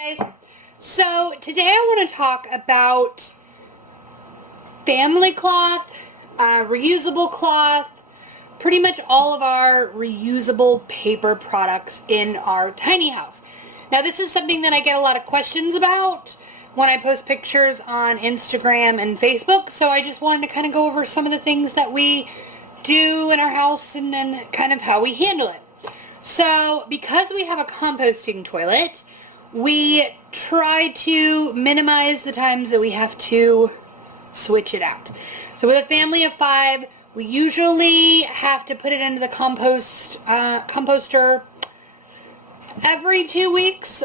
Guys, so today I want to talk about family cloth, reusable cloth, pretty much all of our reusable paper products in our tiny house. Now this is something that I get a lot of questions about when I post pictures on Instagram and Facebook, so I just wanted to kind of go over some of the things that we do in our house and then kind of how we handle it. So because we have a composting toilet, we try to minimize the times that we have to switch it out. So with a family of 5, we usually have to put it into the composter every 2 weeks,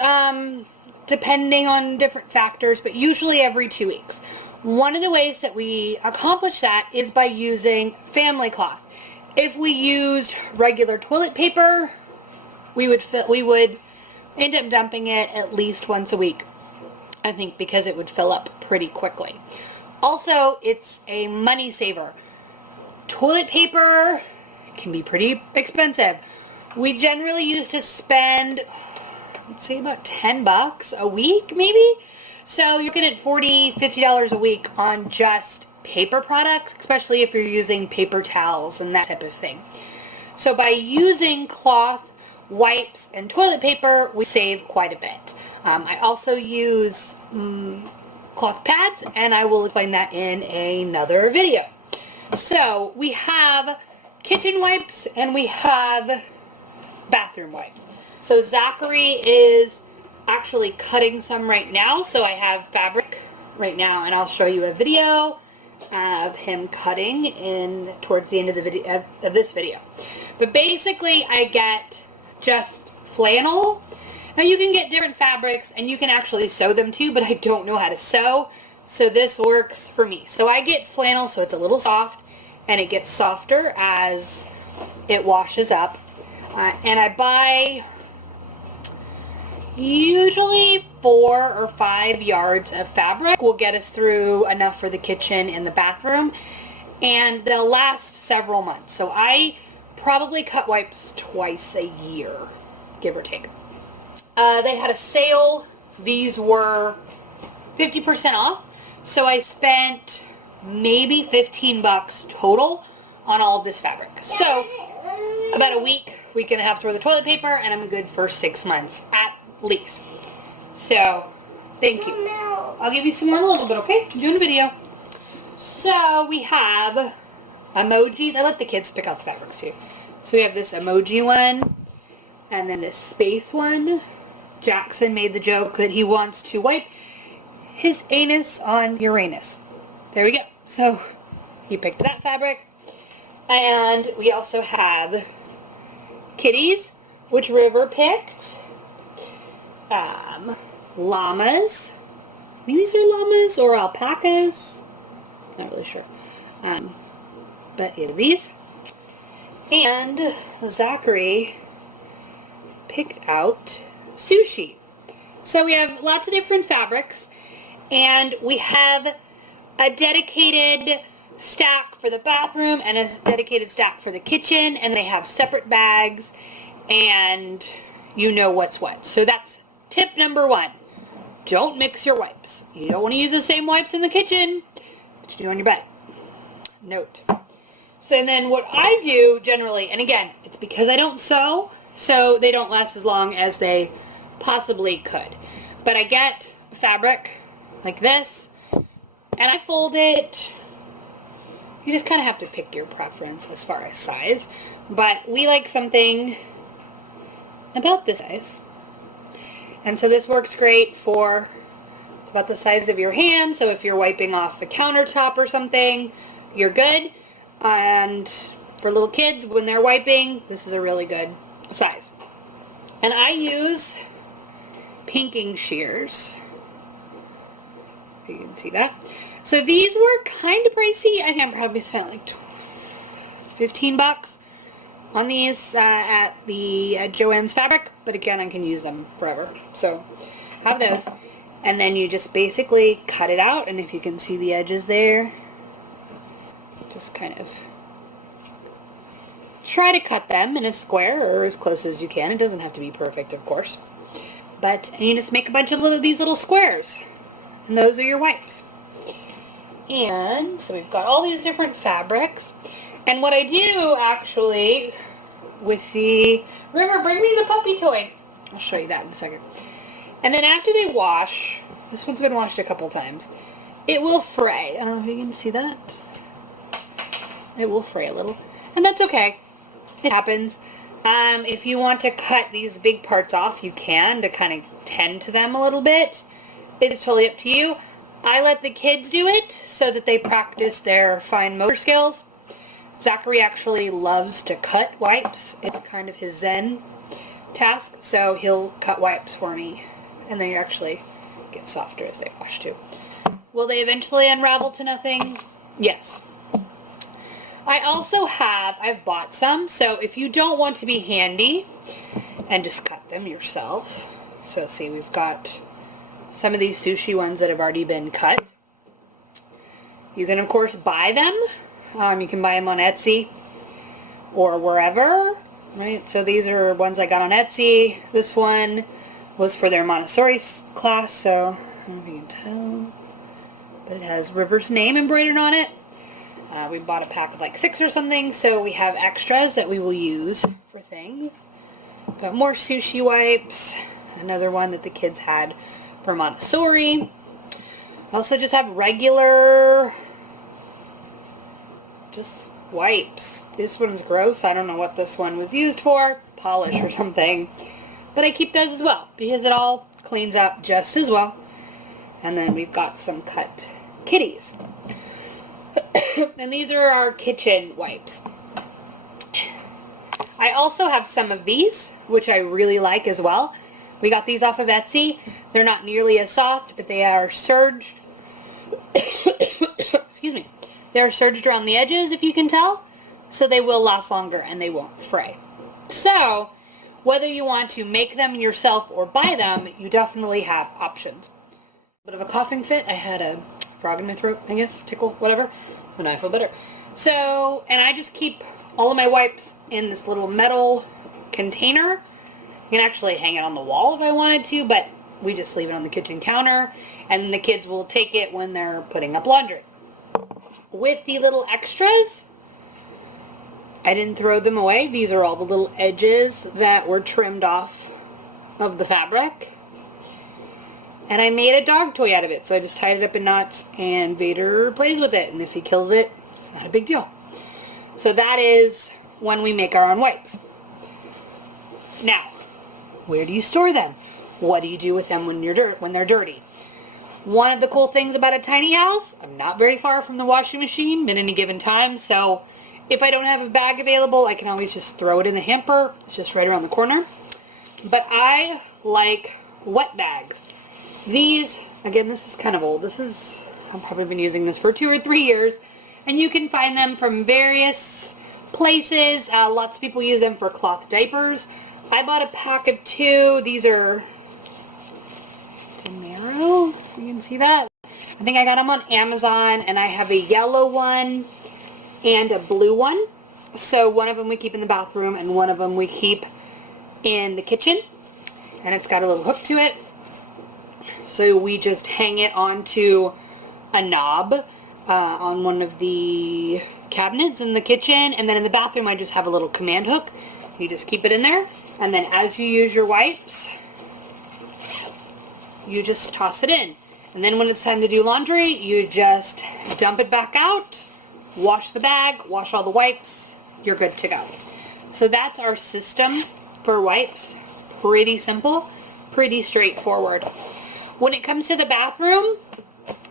depending on different factors, but usually every 2 weeks. One of the ways that we accomplish that is by using family cloth. If we used regular toilet paper, we would end up dumping it at least once a week, I think, because it would fill up pretty quickly. Also, it's a money saver. Toilet paper can be pretty expensive. We generally used to spend, let's say, about $10 a week, maybe. So you're looking at $40, $50 a week on just paper products, especially if you're using paper towels and that type of thing. So by using cloth, wipes, and toilet paper, we save quite a bit. I also use cloth pads, and I will explain that in another video. So we have kitchen wipes and we have bathroom wipes. So Zachary is actually cutting some right now, so I have fabric right now, and I'll show you a video of him cutting in towards the end of the video of this video. But basically I get just flannel. Now you can get different fabrics and you can actually sew them too, but I don't know how to sew, so this works for me. So I get flannel, so it's a little soft, and it gets softer as it washes up. And I buy usually 4 or 5 yards of fabric will get us through enough for the kitchen and the bathroom, and they'll last several months. So I probably cut wipes twice a year, give or take. They had a sale. These were 50% off, so I spent maybe $15 total on all of this fabric. So about a week and a half worth of toilet paper, and I'm good for 6 months at least. So thank you. I'll give you some more in a little bit, okay? I'm doing a video. So we have emojis. I let the kids pick out the fabrics too. So we have this emoji one, and then this space one. Jackson made the joke that he wants to wipe his anus on Uranus. There we go. So he picked that fabric. And we also have kitties, which River picked. Llamas. I think these are llamas or alpacas. Not really sure. But yeah, these. And Zachary picked out sushi. So we have lots of different fabrics, and we have a dedicated stack for the bathroom and a dedicated stack for the kitchen, and they have separate bags, and you know what's what. So that's tip number 1. Don't mix your wipes. You don't want to use the same wipes in the kitchen that you do on your bed. Note. So and then what I do generally, and again, it's because I don't sew, so they don't last as long as they possibly could. But I get fabric like this, and I fold it. You just kind of have to pick your preference as far as size. But we like something about this size. And so this works great for, it's about the size of your hand, so if you're wiping off the countertop or something, you're good. And for little kids, when they're wiping, this is a really good size. And I use pinking shears. You can see that. So these were kind of pricey. I think I probably spent like $15 on these at the Joann's Fabric, but again, I can use them forever. So have those, and then you just basically cut it out, and if you can see the edges there, just kind of try to cut them in a square or as close as you can. It doesn't have to be perfect, of course. And you just make a bunch of these little squares, and those are your wipes. And so we've got all these different fabrics. And what I do actually with the, River, bring me the puppy toy. I'll show you that in a second. And then after they wash, this one's been washed a couple times, it will fray. I don't know if you can see that. It will fray a little. And that's okay. It happens. If you want to cut these big parts off, you can, to kind of tend to them a little bit. It's totally up to you. I let the kids do it so that they practice their fine motor skills. Zachary actually loves to cut wipes. It's kind of his zen task, so he'll cut wipes for me, and they actually get softer as they wash too. Will they eventually unravel to nothing? Yes. I also I've bought some, so if you don't want to be handy and just cut them yourself. So see, we've got some of these sushi ones that have already been cut. You can of course buy them. You can buy them on Etsy or wherever, right? So these are ones I got on Etsy. This one was for their Montessori class, so I don't know if you can tell, but it has River's name embroidered on it. We bought a pack of like 6 or something, so we have extras that we will use for things. Got more sushi wipes, another one that the kids had for Montessori. Also just have regular, just wipes. This one's gross. I don't know what this one was used for, polish or something. But I keep those as well because it all cleans up just as well. And then we've got some cut kitties. And these are our kitchen wipes. I also have some of these, which I really like as well. We got these off of Etsy. They're not nearly as soft, but they are serged. Excuse me. They're serged around the edges, if you can tell. So they will last longer and they won't fray. So, whether you want to make them yourself or buy them, you definitely have options. Bit of a coughing fit. I had a frog in my throat, I guess, tickle, whatever. So now I feel better. So, and I just keep all of my wipes in this little metal container. You can actually hang it on the wall if I wanted to, but we just leave it on the kitchen counter, and the kids will take it when they're putting up laundry. With the little extras, I didn't throw them away. These are all the little edges that were trimmed off of the fabric. And I made a dog toy out of it, so I just tied it up in knots, and Vader plays with it, and if he kills it, it's not a big deal. So that is when we make our own wipes. Now, where do you store them? What do you do with them when they're dirty? One of the cool things about a tiny house, I'm not very far from the washing machine at any given time, so if I don't have a bag available, I can always just throw it in the hamper. It's just right around the corner. But I like wet bags. These, again, this is kind of old. I've probably been using this for 2 or 3 years, and you can find them from various places. Lots of people use them for cloth diapers. I bought a pack of 2. These are Dinero. You can see that. I think I got them on Amazon, and I have a yellow one and a blue one. So one of them we keep in the bathroom, and one of them we keep in the kitchen. And it's got a little hook to it. So we just hang it onto a knob on one of the cabinets in the kitchen. And then in the bathroom, I just have a little command hook. You just keep it in there. And then as you use your wipes, you just toss it in. And then when it's time to do laundry, you just dump it back out, wash the bag, wash all the wipes. You're good to go. So that's our system for wipes. Pretty simple, pretty straightforward. When it comes to the bathroom,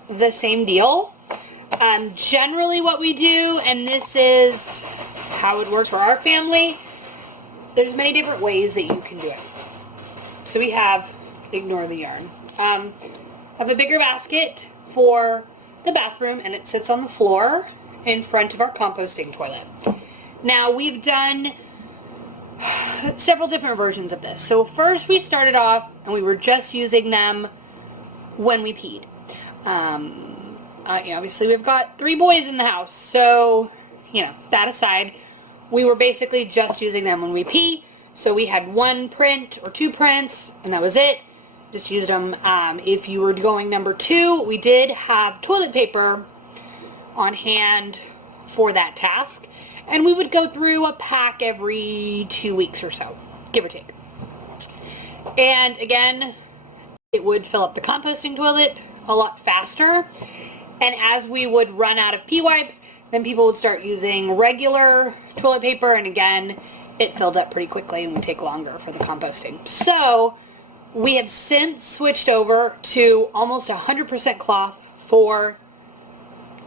the same deal. Generally what we do, and this is how it works for our family, there's many different ways that you can do it. So we have, ignore the yarn, I have a bigger basket for the bathroom, and it sits on the floor in front of our composting toilet. Now we've done several different versions of this. So first we started off and we were just using them when we peed. Obviously we've got 3 boys in the house, so that aside, we were basically just using them when we pee. So we had 1 print or 2 prints, and that was it. just used them. If you were going number 2, we did have toilet paper on hand for that task, and we would go through a pack every 2 weeks or so, give or take. And again, it would fill up the composting toilet a lot faster, and as we would run out of pee wipes, then people would start using regular toilet paper, and again, it filled up pretty quickly and would take longer for the composting. So we have since switched over to almost 100% cloth for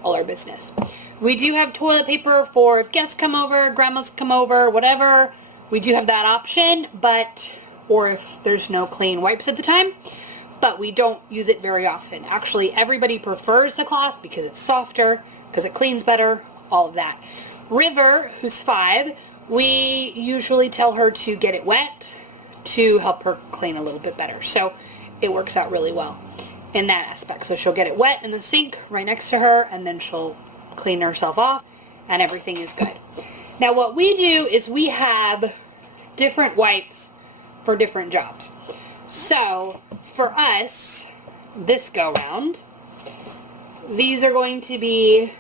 all our business. We do have toilet paper for if guests come over, grandmas come over, whatever. We do have that option, or if there's no clean wipes at the time, but we don't use it very often. Actually, everybody prefers the cloth because it's softer, because it cleans better, all of that. River, who's 5, we usually tell her to get it wet to help her clean a little bit better. So it works out really well in that aspect. So she'll get it wet in the sink right next to her, and then she'll clean herself off, and everything is good. Now what we do is we have different wipes for different jobs. So for us, this go round, these are going to be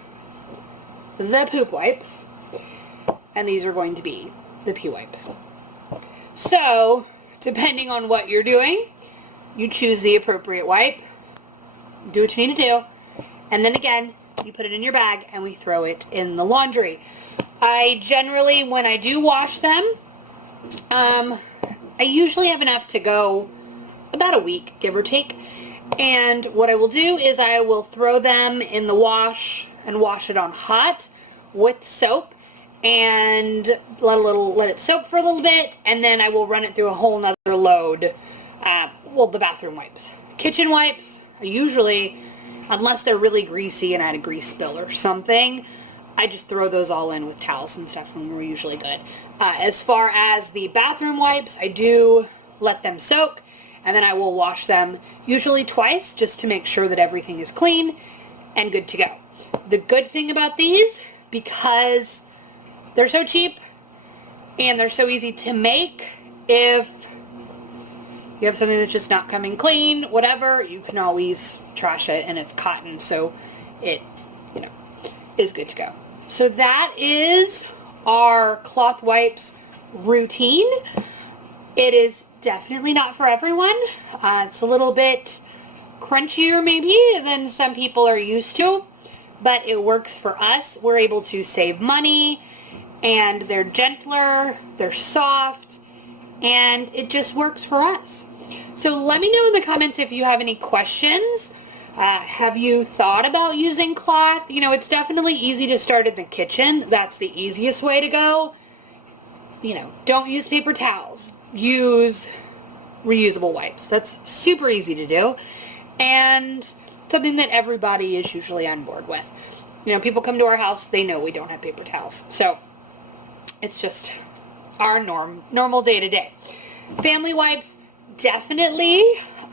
the poop wipes, and these are going to be the pee wipes. So, depending on what you're doing, you choose the appropriate wipe, do what you need to do, and then again, you put it in your bag and we throw it in the laundry. I generally, when I do wash them, I usually have enough to go about a week, give or take. And what I will do is I will throw them in the wash and wash it on hot with soap and let it soak for a little bit, and then I will run it through a whole nother load. The bathroom wipes. Kitchen wipes, I usually, unless they're really greasy and I had a grease spill or something, I just throw those all in with towels and stuff, and we're usually good. As far as the bathroom wipes, I do let them soak, and then I will wash them usually twice just to make sure that everything is clean and good to go. The good thing about these, because they're so cheap and they're so easy to make, if you have something that's just not coming clean, whatever, you can always trash it, and it's cotton, so it, is good to go. So that is our cloth wipes routine. It is definitely not for everyone. It's a little bit crunchier maybe than some people are used to, but it works for us. We're able to save money, and they're gentler, they're soft, and it just works for us. So let me know in the comments if you have any questions. Have you thought about using cloth? It's definitely easy to start in the kitchen. That's the easiest way to go. Don't use paper towels. Use reusable wipes. That's super easy to do, and something that everybody is usually on board with. People come to our house, they know we don't have paper towels. So it's just our normal day to day. Family wipes definitely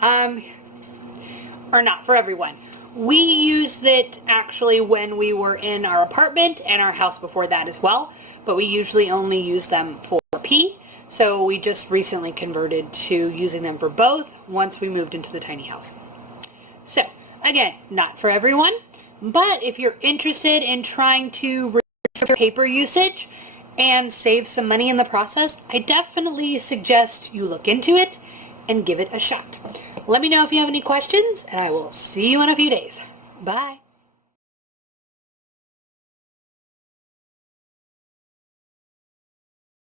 are not for everyone. We used it actually when we were in our apartment and our house before that as well, but we usually only use them for pee. So we just recently converted to using them for both once we moved into the tiny house. So again, not for everyone, but if you're interested in trying to reduce your paper usage and save some money in the process, I definitely suggest you look into it and give it a shot. Let me know if you have any questions, and I will see you in a few days. Bye.